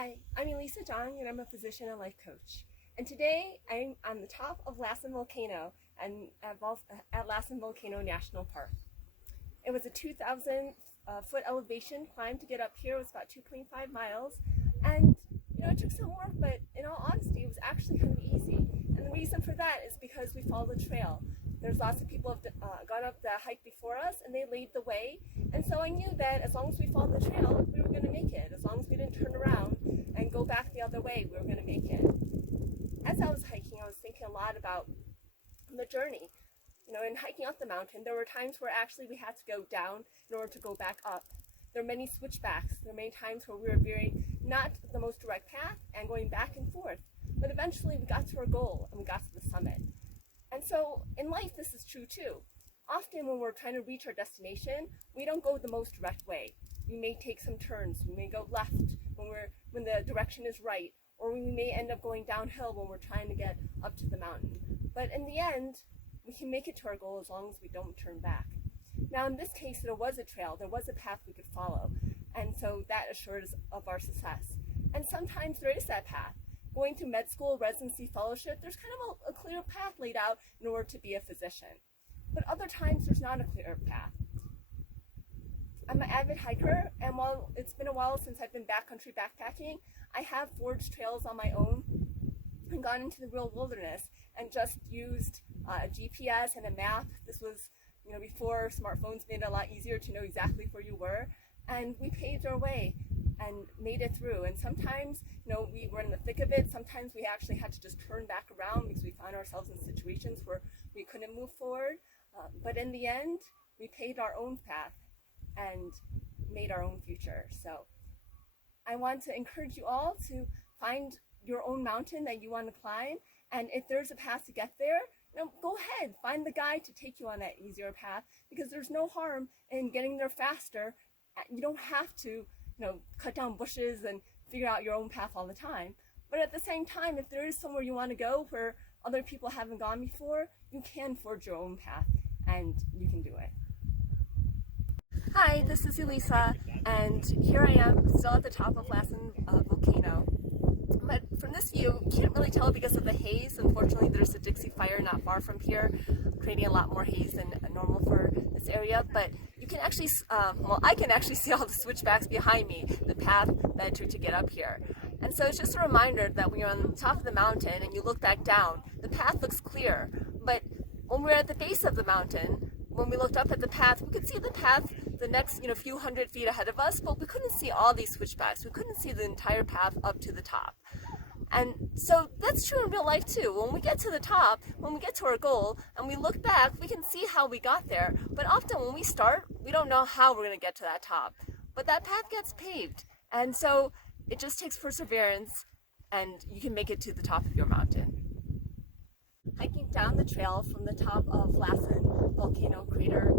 Hi, I'm Elisa Jong and I'm a physician and life coach. And today I'm on the top of Lassen Volcano and at Lassen Volcano National Park. It was a 2,000 foot elevation climb to get up here. It was about 2.5 miles. And it took some work, but in all honesty, it was actually kind of easy. And the reason for that is because we followed the trail. There's lots of people who have gone up the hike before us and they laid the way. And so I knew that as long as we followed the trail, we were going to make it. As long as we didn't turn around and go back the other way, we were going to make it. As I was hiking, I was thinking a lot about the journey. In hiking up the mountain, there were times where actually we had to go down in order to go back up. There were many switchbacks. There were many times where we were veering not the most direct path and going back and forth. But eventually we got to our goal and we got to the summit. And so in life, this is true too. Often when we're trying to reach our destination, we don't go the most direct way. We may take some turns. We may go left when the direction is right, or we may end up going downhill when we're trying to get up to the mountain. But in the end, we can make it to our goal as long as we don't turn back. Now in this case, there was a trail, there was a path we could follow, and so that assured us of our success. And sometimes there is that path. Going to med school, residency, fellowship, there's kind of a clear path laid out in order to be a physician. But other times there's not a clear path. I'm an avid hiker, and while it's been a while since I've been backcountry backpacking, I have forged trails on my own and gone into the real wilderness and just used a GPS and a map. This was before smartphones made it a lot easier to know exactly where you were, and we paved our way and made it through. And sometimes we were in the thick of it. Sometimes we actually had to just turn back around because we found ourselves in situations where we couldn't move forward. But in the end, we paved our own path and made our own future. So I want to encourage you all to find your own mountain that you want to climb. And if there's a path to get there, go ahead, find the guide to take you on that easier path, because there's no harm in getting there faster. You don't have to cut down bushes and figure out your own path all the time. But at the same time, if there is somewhere you want to go where other people haven't gone before, you can forge your own path and you can do it. Hi, this is Elisa, and here I am still at the top of Lassen Volcano. But from this view, you can't really tell because of the haze. Unfortunately, there's a Dixie fire not far from here, creating a lot more haze than normal for this area. But you can actually, I can actually see all the switchbacks behind me, the path that I took to get up here. And so it's just a reminder that when you're on the top of the mountain and you look back down, the path looks clear. But when we're at the base of the mountain, when we looked up at the path, we could see the path the next few hundred feet ahead of us, but we couldn't see all these switchbacks. We couldn't see the entire path up to the top. And so that's true in real life too. When we get to the top, when we get to our goal, and we look back, we can see how we got there. But often when we start, we don't know how we're going to get to that top. But that path gets paved. And so it just takes perseverance, and you can make it to the top of your mountain. Hiking down the trail from the top of Lassen Volcano Crater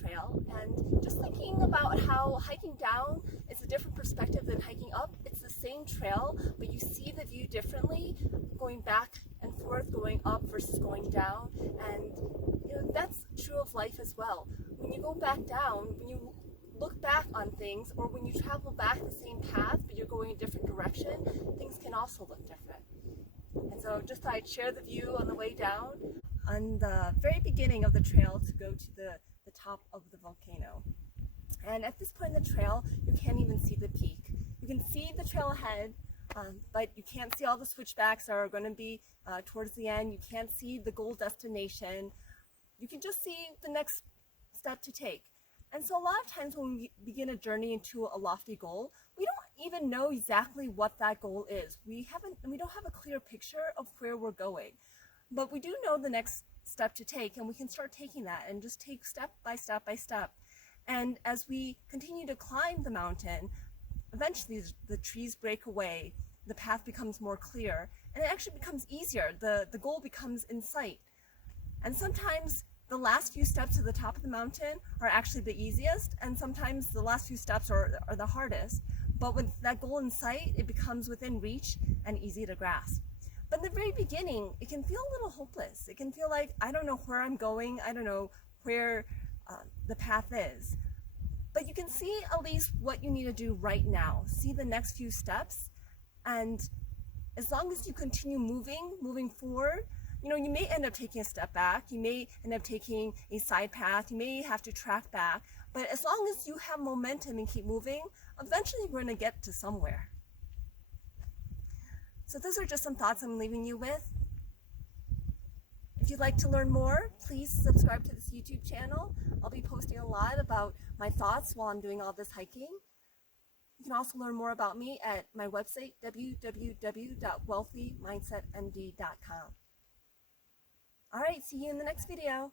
Trail, and just thinking about how hiking down is a different perspective than hiking up. It's the same trail, but you see the view differently, going back and forth, going up versus going down. And that's true of life as well. When you go back down, when you look back on things, or when you travel back the same path but you're going a different direction, things can also look different. And so just thought I'd share the view on the way down. On the very beginning of the trail to go to the top of the volcano. And at this point in the trail, you can't even see the peak. You can see the trail ahead, but you can't see all the switchbacks that are going to be towards the end. You can't see the goal destination. You can just see the next step to take. And so a lot of times when we begin a journey into a lofty goal, we don't even know exactly what that goal is. We don't have a clear picture of where we're going. But we do know the next step to take, and we can start taking that and just take step by step by step. And as we continue to climb the mountain, eventually the trees break away, the path becomes more clear, and it actually becomes easier. The goal becomes in sight. And sometimes the last few steps to the top of the mountain are actually the easiest, and sometimes the last few steps are the hardest. But with that goal in sight, it becomes within reach and easy to grasp. But in the very beginning, it can feel a little hopeless. It can feel like, I don't know where I'm going. I don't know where the path is. But you can see at least what you need to do right now. See the next few steps And as long as you continue moving forward, you may end up taking a step back, you may end up taking a side path, you may have to track back, but as long as you have momentum and keep moving, eventually you're going to get to somewhere. So those are just some thoughts I'm leaving you with. If you'd like to learn more, please subscribe to this YouTube channel. I'll be posting a lot about my thoughts while I'm doing all this hiking. You can also learn more about me at my website, www.wealthymindsetmd.com. All right, see you in the next video.